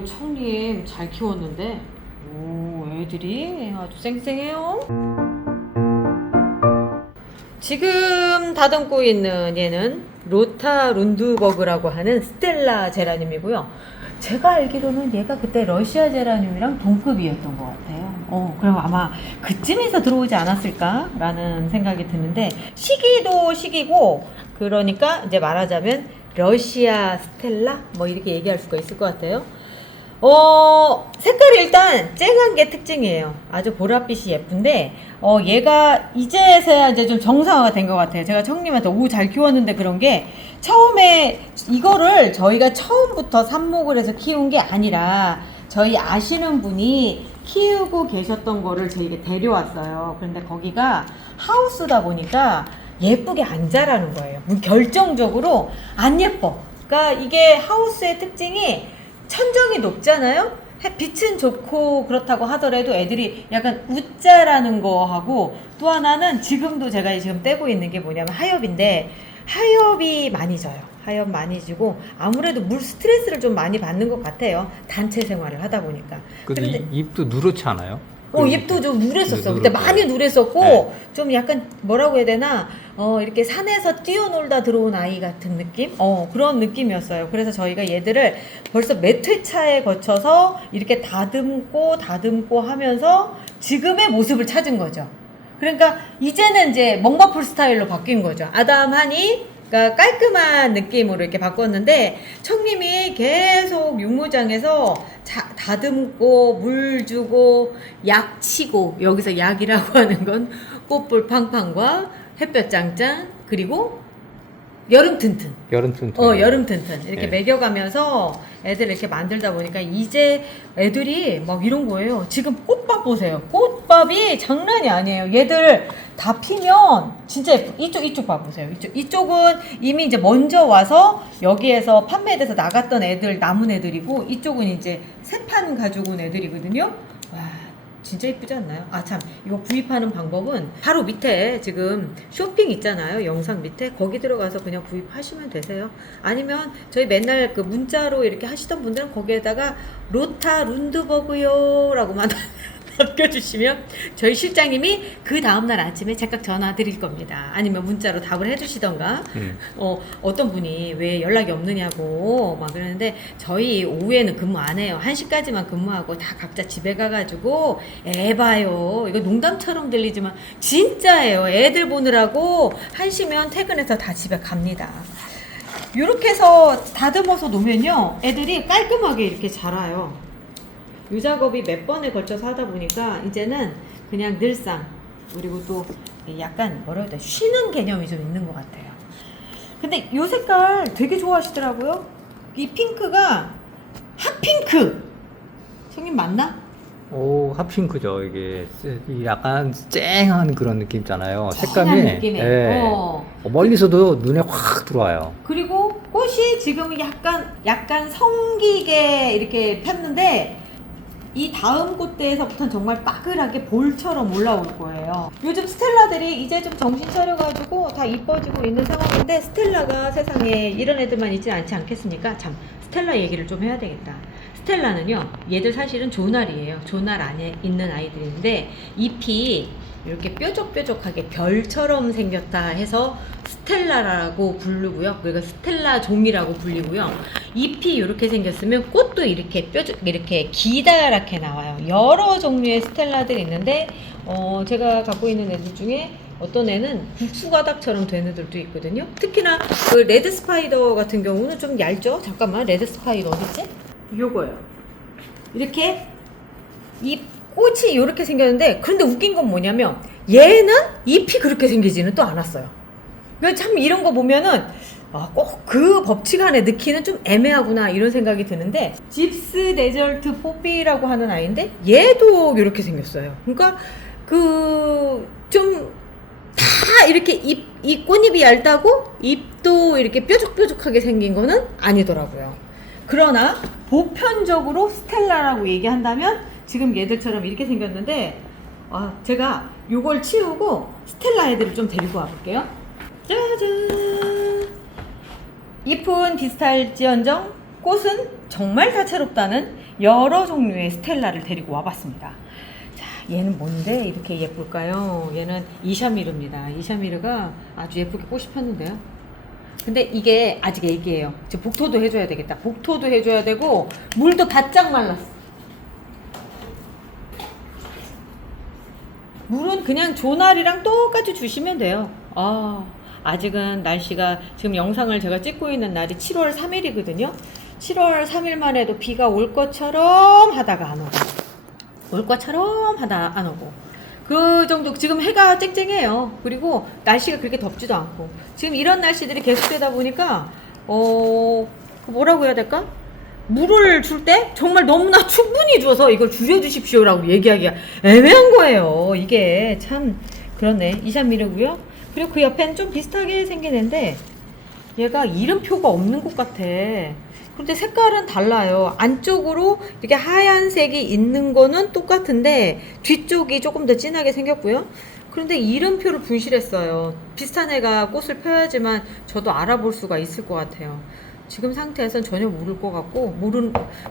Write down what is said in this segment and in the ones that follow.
아이고 청님 잘 키웠는데 오 애들이 아주 쌩쌩해요. 지금 다듬고 있는 얘는 로타 룬드버그라고 하는 스텔라 제라늄이고요. 제가 알기로는 얘가 그때 러시아 제라늄이랑 동급이었던 것 같아요. 그럼 아마 그쯤에서 들어오지 않았을까라는 생각이 드는데, 시기도 시기고, 그러니까 이제 말하자면 러시아 스텔라 뭐 이렇게 얘기할 수가 있을 것 같아요. 색깔이 일단 쨍한 게 특징이에요. 아주 보랏빛이 예쁜데, 얘가 이제서야 이제 좀 정상화가 된 것 같아요. 제가 청님한테 오 잘 키웠는데 그런 게, 처음에 이거를 저희가 처음부터 삽목을 해서 키운 게 아니라 저희 아시는 분이 키우고 계셨던 거를 저희가 데려왔어요. 그런데 거기가 하우스다 보니까 예쁘게 안 자라는 거예요. 결정적으로 안 예뻐. 그러니까 이게 하우스의 특징이 천정이 높잖아요. 빛은 좋고 그렇다고 하더라도 애들이 약간 웃자라는 거하고, 또 하나는 지금도 제가 지금 떼고 있는 게 뭐냐면 하엽인데, 하엽이 많이 져요. 하엽 많이 지고 아무래도 물 스트레스를 좀 많이 받는 것 같아요. 단체 생활을 하다 보니까. 근데 입도 누렇지 않아요? 입도 좀 누랬었어. 그때 누렇고. 많이 누랬었고, 네. 좀 약간 뭐라고 해야 되나, 이렇게 산에서 뛰어놀다 들어온 아이 같은 느낌? 그런 느낌이었어요. 그래서 저희가 얘들을 벌써 몇 회차에 거쳐서 이렇게 다듬고 하면서 지금의 모습을 찾은 거죠. 그러니까 이제는 이제 멍바풀 스타일로 바뀐 거죠. 아담하니, 그러니까 깔끔한 느낌으로 이렇게 바꿨는데, 청님이 계속 육모장에서 다듬고 물 주고 약 치고, 여기서 약이라고 하는 건 꽃볼 팡팡과 햇볕 짱짱, 그리고 여름 튼튼. 여름 튼튼. 여름 튼튼. 이렇게 네. 먹여가면서 애들 이렇게 만들다 보니까 이제 애들이 막 이런 거예요. 지금 꽃밥 보세요. 꽃밥이 장난이 아니에요. 얘들 다 피면 진짜 예뻐. 이쪽 봐 보세요. 이쪽은 이미 이제 먼저 와서 여기에서 판매돼서 나갔던 애들, 남은 애들이고, 이쪽은 이제 새 판 가지고 온 애들이거든요. 와, 진짜 이쁘지 않나요? 참, 이거 구입하는 방법은 바로 밑에 지금 쇼핑 있잖아요. 영상 밑에 거기 들어가서 그냥 구입하시면 되세요. 아니면 저희 맨날 그 문자로 이렇게 하시던 분들은 거기에다가 로타 룬드버그요 라고만 남겨주시면 저희 실장님이 그 다음날 아침에 제각 전화 드릴 겁니다. 아니면 문자로 답을 해주시던가. 어떤 분이 왜 연락이 없느냐고 막 그러는데, 저희 오후에는 근무 안 해요. 1시까지만 근무하고 다 각자 집에 가가지고 에바요. 이거 농담처럼 들리지만 진짜예요. 애들 보느라고 1시면 퇴근해서 다 집에 갑니다. 이렇게 해서 다듬어서 놓으면요, 애들이 깔끔하게 이렇게 자라요. 이 작업이 몇 번에 걸쳐서 하다 보니까 이제는 그냥 늘상, 그리고 또 약간 뭐라 해야 돼, 쉬는 개념이 좀 있는 것 같아요. 근데 이 색깔 되게 좋아하시더라고요. 이 핑크가 핫핑크. 형님 맞나? 오, 핫핑크죠. 이게 약간 쨍한 그런 느낌 있잖아요. 색감이. 쨍한 느낌에. 예. 멀리서도 눈에 확 들어와요. 그리고 꽃이 지금 약간 성기게 이렇게 폈는데, 이 다음 꽃대에서부터는 정말 빠글하게 볼처럼 올라올 거예요. 요즘 스텔라들이 이제 좀 정신 차려가지고 다 이뻐지고 있는 상황인데, 스텔라가 세상에 이런 애들만 있지 않지 않겠습니까? 참, 스텔라 얘기를 좀 해야 되겠다. 스텔라는요, 얘들 사실은 조날이에요. 조날 안에 있는 아이들인데, 잎이 이렇게 뾰족뾰족하게 별처럼 생겼다 해서 스텔라라고 부르고요. 그리고 스텔라 종이라고 불리고요. 잎이 이렇게 생겼으면 꽃도 이렇게 이렇게 기다랗게 나와요. 여러 종류의 스텔라들이 있는데, 제가 갖고 있는 애들 중에 어떤 애는 국수가닥처럼 된 애들도 있거든요. 특히나 그 레드 스파이더 같은 경우는 좀 얇죠? 잠깐만, 레드 스파이더 어딨지? 요거요. 이렇게 꽃이 이렇게 생겼는데, 그런데 웃긴 건 뭐냐면 얘는 잎이 그렇게 생기지는 또 않았어요. 그러니까 참 이런 거 보면은 꼭 그 법칙 안에 넣기는 좀 애매하구나 이런 생각이 드는데, 집스 데절트 포피라고 하는 아이인데 얘도 이렇게 생겼어요. 그러니까 그 좀 다 이렇게 이 꽃잎이 얇다고 잎도 이렇게 뾰족뾰족하게 생긴 거는 아니더라고요. 그러나 보편적으로 스텔라라고 얘기한다면 지금 얘들처럼 이렇게 생겼는데, 제가 요걸 치우고 스텔라 애들을 좀 데리고 와볼게요. 짜잔! 잎은 비슷할지언정 꽃은 정말 다채롭다는 여러 종류의 스텔라를 데리고 와봤습니다. 자, 얘는 뭔데 이렇게 예쁠까요? 얘는 이샤미르입니다. 이샤미르가 아주 예쁘게 꽃이 폈는데요. 근데 이게 아직 애기예요. 지금 복토도 해줘야 되겠다. 복토도 해줘야 되고 물도 바짝 말랐어. 물은 그냥 조날이랑 똑같이 주시면 돼요. 아직은 날씨가 지금 영상을 제가 찍고 있는 날이 7월 3일이거든요. 7월 3일만 해도 비가 올 것처럼 하다가 안 오고 올 것처럼 하다 안 오고 그 정도. 지금 해가 쨍쨍해요. 그리고 날씨가 그렇게 덥지도 않고 지금 이런 날씨들이 계속되다 보니까 뭐라고 해야 될까? 물을 줄 때 정말 너무나 충분히 줘서 이걸 줄여주십시오라고 얘기하기가 애매한 거예요. 이게 참 그렇네. 이샤미르고요. 그리고 그 옆에는 좀 비슷하게 생긴 애인데 얘가 이름표가 없는 것 같아. 그런데 색깔은 달라요. 안쪽으로 이렇게 하얀색이 있는 거는 똑같은데 뒤쪽이 조금 더 진하게 생겼고요. 그런데 이름표를 분실했어요. 비슷한 애가 꽃을 펴야지만 저도 알아볼 수가 있을 것 같아요. 지금 상태에선 전혀 모를 것 같고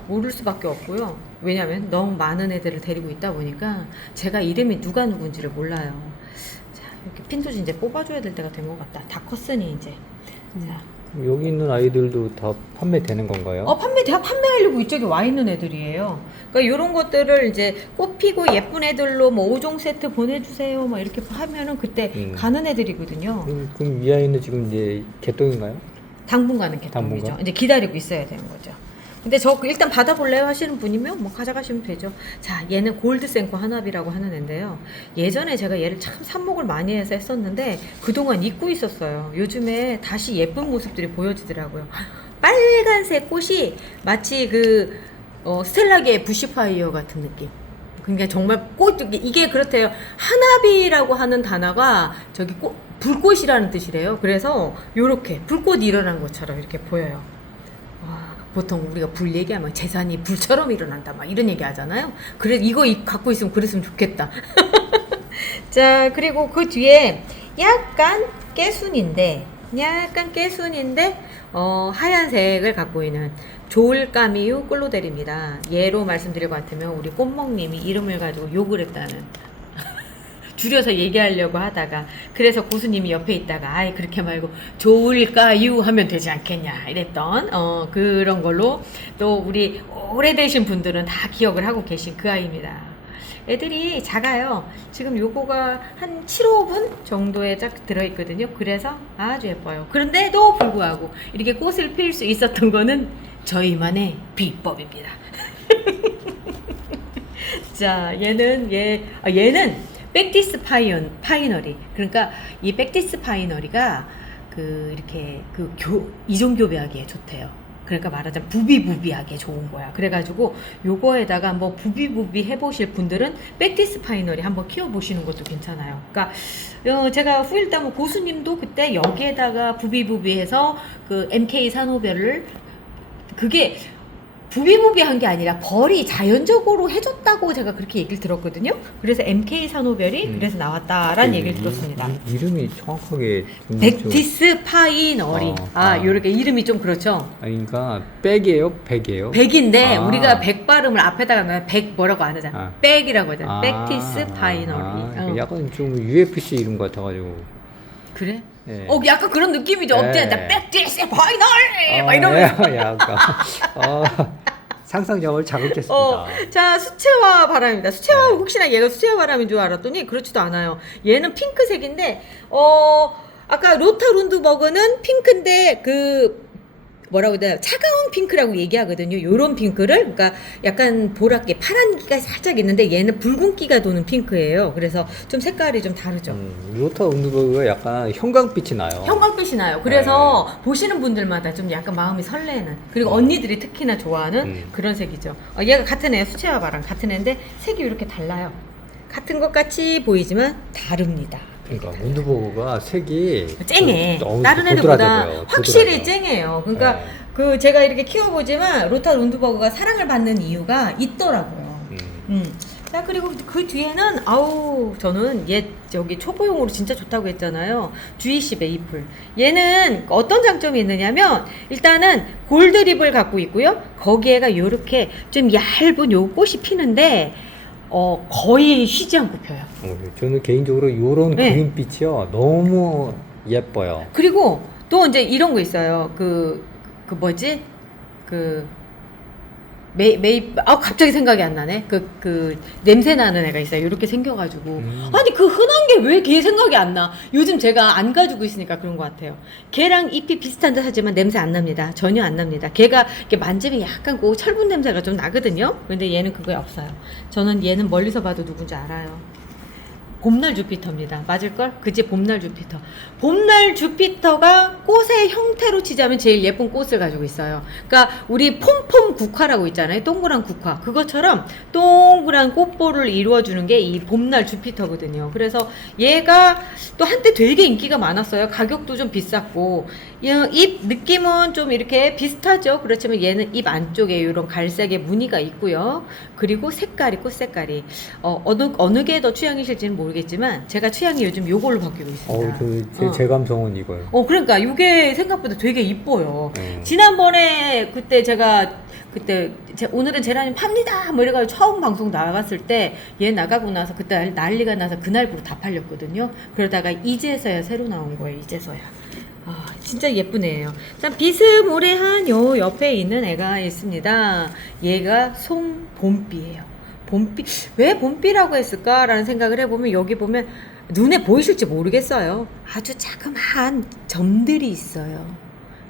모를 수밖에 없고요. 왜냐면 너무 많은 애들을 데리고 있다 보니까 제가 이름이 누가 누군지를 몰라요. 자, 이렇게 핀도지 이제 뽑아줘야 될 때가 된 것 같다. 다 컸으니 이제. 자. 여기 있는 아이들도 다 판매되는 건가요? 판매하려고 이쪽에 와 있는 애들이에요. 그러니까 이런 것들을 이제 꽃 피고 예쁜 애들로 뭐 5종 세트 보내주세요. 막 이렇게 하면은 그때 가는 애들이거든요. 그럼 이 아이는 지금 이제 개똥인가요? 당분간은 개통이죠. 당분간? 이제 기다리고 있어야 되는 거죠. 근데 저 일단 받아볼래요 하시는 분이면 뭐 가져가시면 되죠. 자, 얘는 골드생코 하나비라고 하는 애인데요. 예전에 제가 얘를 참 삽목을 많이 해서 했었는데 그동안 잊고 있었어요. 요즘에 다시 예쁜 모습들이 보여지더라고요. 빨간색 꽃이 마치 스텔라계의 부시파이어 같은 느낌. 그러니까 정말 이게 그렇대요. 하나비라고 하는 단어가 저기 불꽃이라는 뜻이래요. 그래서 요렇게 불꽃이 일어난 것처럼 이렇게 보여요. 보통 우리가 불 얘기하면 재산이 불처럼 일어난다 막 이런 얘기 하잖아요. 그래 이거 갖고 있으면 그랬으면 좋겠다. 자, 그리고 그 뒤에 약간 깨순인데 하얀색을 갖고 있는 조울까미유 끌로델입니다. 얘로 말씀드릴 것 같으면 우리 꽃먹님이 이름을 가지고 욕을 했다는 줄여서 얘기하려고 하다가 그래서 고수님이 옆에 있다가 아이 그렇게 말고 좋을까유 하면 되지 않겠냐 이랬던 그런 걸로 또 우리 오래되신 분들은 다 기억을 하고 계신 그 아이입니다. 애들이 작아요. 지금 요거가 한 7~5분 정도에 딱 들어있거든요. 그래서 아주 예뻐요. 그런데도 불구하고 이렇게 꽃을 필 수 있었던 거는 저희만의 비법입니다. 자, 얘는 백디스 파이너리. 그러니까 이 백디스 파이너리가 이렇게 이종교배하기에 좋대요. 그러니까 말하자면 부비부비하게 좋은 거야. 그래가지고 요거에다가 한번 부비부비 해보실 분들은 백디스 파이너리 한번 키워보시는 것도 괜찮아요. 그러니까 제가 후일담 고수님도 그때 여기에다가 부비부비해서 MK 산호별을 그게 부비부비한 게 아니라 벌이 자연적으로 해줬다고 제가 그렇게 얘기를 들었거든요. 그래서 MK 산호별이 그래서 나왔다라는 얘기를 들었습니다. 이름이 정확하게 백디스 파이너리. 요렇게 이름이 좀 그렇죠. 그러니까 백이에요, 백이에요. 백인데 우리가 백 발음을 앞에다가 넣으면 백 뭐라고 안 하잖아. 백이라고 하잖아. 아. 백디스 파이너리. 약간 좀 UFC 이름 같아가지고. 그래? 예. 약간 그런 느낌이죠. 예. 어때? 백디스 파이너리 막 이러면서. 약간 상상력을 자극했습니다. 자, 수채화 바람입니다. 수채화 혹시나 얘가 수채화 바람인 줄 알았더니 그렇지도 않아요. 얘는 핑크색인데 아까 로타 룬드버그는 핑크인데 뭐라고 해야 되나 차가운 핑크라고 얘기하거든요. 요런 핑크를 그러니까 약간 보랏게 파란기가 살짝 있는데 얘는 붉은기가 도는 핑크예요. 그래서 좀 색깔이 좀 다르죠. 로타 운드버그가 약간 형광빛이 나요. 형광빛이 나요. 그래서 보시는 분들마다 좀 약간 마음이 설레는 그리고 언니들이 특히나 좋아하는 그런 색이죠. 얘가 같은 애 수채화 바람 같은 애인데 색이 이렇게 달라요. 같은 것 같이 보이지만 다릅니다. 그러니까 운드버그가 색이 쨍해. 너무 다른 애들보다 도드라져요. 확실히 쨍해요. 그러니까 제가 이렇게 키워보지만 로타 룬드버그가 사랑을 받는 이유가 있더라고요. 자, 그리고 그 뒤에는 아우 저는 얘 저기 초보용으로 진짜 좋다고 했잖아요. GEC 메이플. 얘는 어떤 장점이 있느냐면 일단은 골드립을 갖고 있고요. 거기에가 요렇게 좀 얇은 요 꽃이 피는데 거의 쉬지 않고 펴요. 저는 개인적으로 요런 네. 그린빛이요 너무 예뻐요. 그리고 또 이제 이런 거 있어요. 그 뭐지? 갑자기 생각이 안 나네. 냄새 나는 애가 있어요. 이렇게 생겨가지고. 아니, 그 흔한 게 왜 걔 생각이 안 나? 요즘 제가 안 가지고 있으니까 그런 것 같아요. 걔랑 잎이 비슷한 듯 하지만 냄새 안 납니다. 전혀 안 납니다. 걔가 이렇게 만지면 약간 그 철분 냄새가 좀 나거든요. 근데 얘는 그게 없어요. 저는 얘는 멀리서 봐도 누군지 알아요. 봄날 주피터입니다. 맞을걸? 그지? 봄날 주피터. 봄날 주피터가 꽃의 형태로 치자면 제일 예쁜 꽃을 가지고 있어요. 그러니까 우리 폼폼 국화라고 있잖아요. 동그란 국화. 그것처럼 동그란 꽃볼을 이루어주는 게 이 봄날 주피터거든요. 그래서 얘가 또 한때 되게 인기가 많았어요. 가격도 좀 비쌌고. 잎 느낌은 좀 이렇게 비슷하죠. 그렇지만 얘는 잎 안쪽에 이런 갈색의 무늬가 있고요. 그리고 색깔이, 꽃 색깔이 어느 게 더 취향이실지는 모르겠지만 제가 취향이 요즘 요걸로 바뀌고 있습니다. 제 감성은 이거예요. 그러니까 이게 생각보다 되게 이뻐요. 지난번에 오늘은 제라늄 팝니다 뭐 이래가지고 처음 방송 나갔을 때 얘 나가고 나서 그때 난리가 나서 그날부로 다 팔렸거든요. 그러다가 이제서야 새로 나온 거예요. 이제서야. 진짜 예쁜 애예요. 자, 비스무리한 요 옆에 있는 애가 있습니다. 얘가 송봄비예요. 봄비. 왜 봄비라고 했을까라는 생각을 해보면 여기 보면 눈에 보이실지 모르겠어요. 아주 자그마한 점들이 있어요.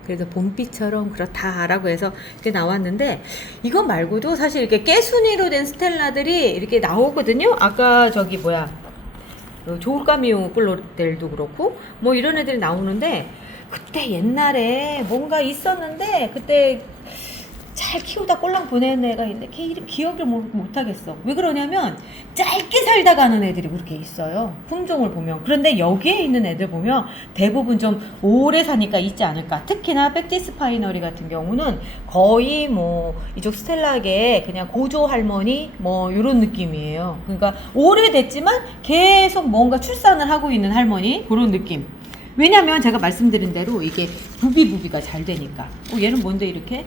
그래서 봄비처럼 그렇다라고 해서 이렇게 나왔는데 이거 말고도 사실 이렇게 깨순이로 된 스텔라들이 이렇게 나오거든요. 아까 조울가미용 꿀로델도 그렇고 뭐 이런 애들이 나오는데 그때 옛날에 뭔가 있었는데 그때 잘 키우다 꼴랑 보내는 애가 있는데 걔 이름 기억을 못하겠어. 왜 그러냐면 짧게 살다 가는 애들이 그렇게 있어요. 품종을 보면. 그런데 여기에 있는 애들 보면 대부분 좀 오래 사니까 있지 않을까. 특히나 백디스 파이너리 같은 경우는 거의 뭐 이쪽 스텔라계의 그냥 고조 할머니 뭐 이런 느낌이에요. 그러니까 오래됐지만 계속 뭔가 출산을 하고 있는 할머니 그런 느낌. 왜냐면 제가 말씀드린 대로 이게 부비가 잘 되니까. 얘는 뭔데 이렇게?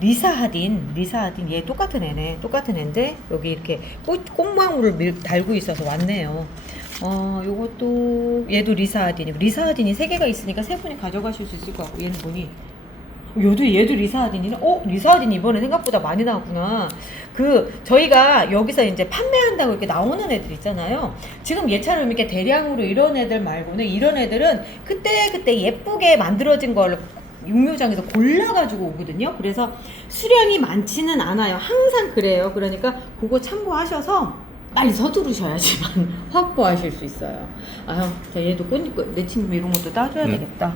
리사하딘 얘 똑같은 애네. 똑같은 애인데 여기 이렇게 꽃망울을 달고 있어서 왔네요. 요것도 얘도 리사하딘이고 리사하딘이 3개가 있으니까 3분이 가져가실 수 있을 것 같고 얘는 뭐니? 얘도 리사하딘이네. 리사하딘 이번에 생각보다 많이 나왔구나. 저희가 여기서 이제 판매한다고 이렇게 나오는 애들 있잖아요. 지금 얘처럼 이렇게 대량으로 이런 애들 말고는 이런 애들은 그때 예쁘게 만들어진 걸 육묘장에서 골라가지고 오거든요. 그래서 수량이 많지는 않아요. 항상 그래요. 그러니까 그거 참고하셔서 빨리 서두르셔야지만 확보하실 수 있어요. 자, 얘도 내 친구 이런 것도 따줘야 되겠다.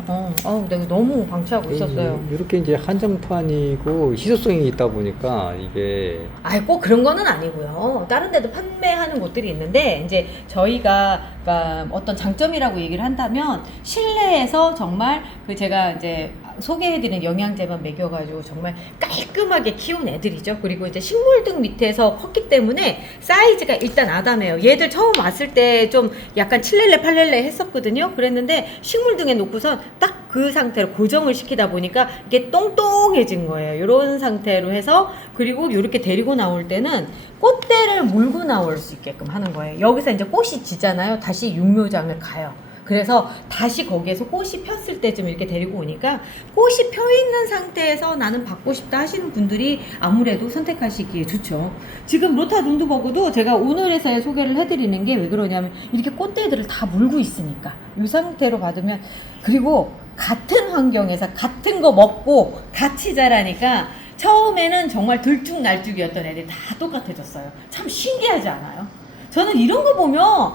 내가 너무 방치하고 있었어요. 이렇게 이제 한정판이고 희소성이 있다 보니까 이게 꼭 그런 거는 아니고요. 다른 데도 판매하는 곳들이 있는데 이제 저희가 그러니까 어떤 장점이라고 얘기를 한다면 실내에서 정말 제가 이제 소개해드린 영양제만 먹여가지고 정말 깔끔하게 키운 애들이죠. 그리고 이제 식물등 밑에서 컸기 때문에 사이즈가 일단 아담해요. 얘들 처음 왔을 때 좀 약간 7렐레 8렐레 했었거든요. 그랬는데 식물등에 놓고선 딱 그 상태로 고정을 시키다 보니까 이게 똥똥해진 거예요. 이런 상태로 해서 그리고 이렇게 데리고 나올 때는 꽃대를 물고 나올 수 있게끔 하는 거예요. 여기서 이제 꽃이 지잖아요. 다시 육묘장을 가요. 그래서 다시 거기에서 꽃이 폈을 때쯤 이렇게 데리고 오니까 꽃이 펴 있는 상태에서 나는 받고 싶다 하시는 분들이 아무래도 선택하시기에 좋죠. 지금 로타 룬드버그도 제가 오늘에서야 소개를 해드리는 게 왜 그러냐면 이렇게 꽃대들을 다 물고 있으니까 이 상태로 받으면 그리고 같은 환경에서 같은 거 먹고 같이 자라니까 처음에는 정말 들쭉날쭉이었던 애들이 다 똑같아졌어요. 참 신기하지 않아요? 저는 이런 거 보면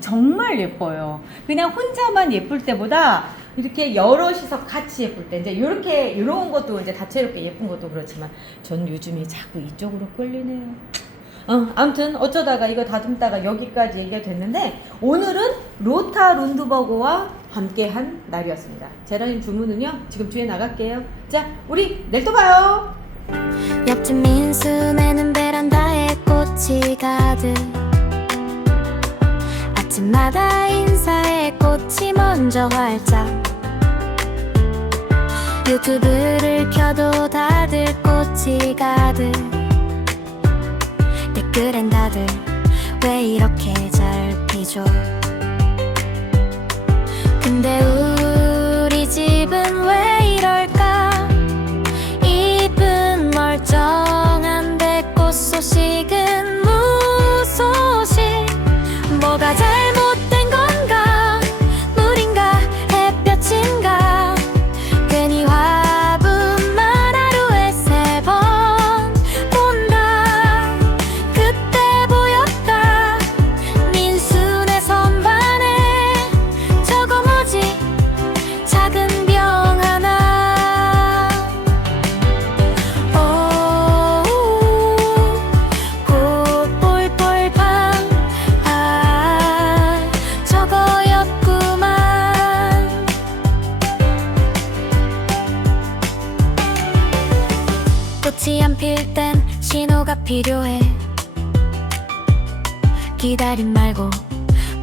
정말 예뻐요. 그냥 혼자만 예쁠 때보다 이렇게 여럿이서 같이 예쁠 때 이제 이런 것도 이제 다채롭게 예쁜 것도 그렇지만 전 요즘에 자꾸 이쪽으로 끌리네요. 아무튼 어쩌다가 이거 다듬다가 여기까지 얘기가 됐는데 오늘은 로타 룬드버그와 함께한 날이었습니다. 제라늄 주문은요 지금 뒤에 나갈게요. 자, 우리 내일 또 봐요. 옆집 민수네는 베란다에 꽃이 가득 먼저 활짝 유튜브를 켜도 다들 꽃이 가득 댓글엔 다들 왜 이렇게 잘 피죠? 근데 우리 집은 왜 이럴까? 잎은 멀쩡한데 꽃 소식은 무소식. 뭐가 잘못된 건가? 물인가? 햇볕인가? 괜히 화분만 하루에 3번 본다. 그때 보였다 민수네 선반에 저거 뭐지? 작은 병 하나. 꽃볼볼방. 아, 저거였구만. 꽃이 안 필 땐 신호가 필요해. 기다림 말고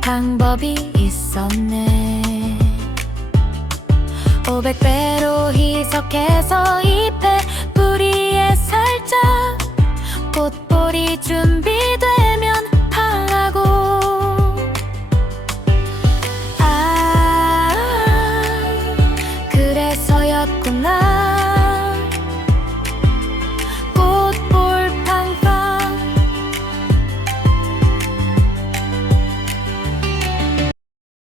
방법이 있었네. 500배로 희석해서 잎에 뿌리에 살짝 꽃보리 준비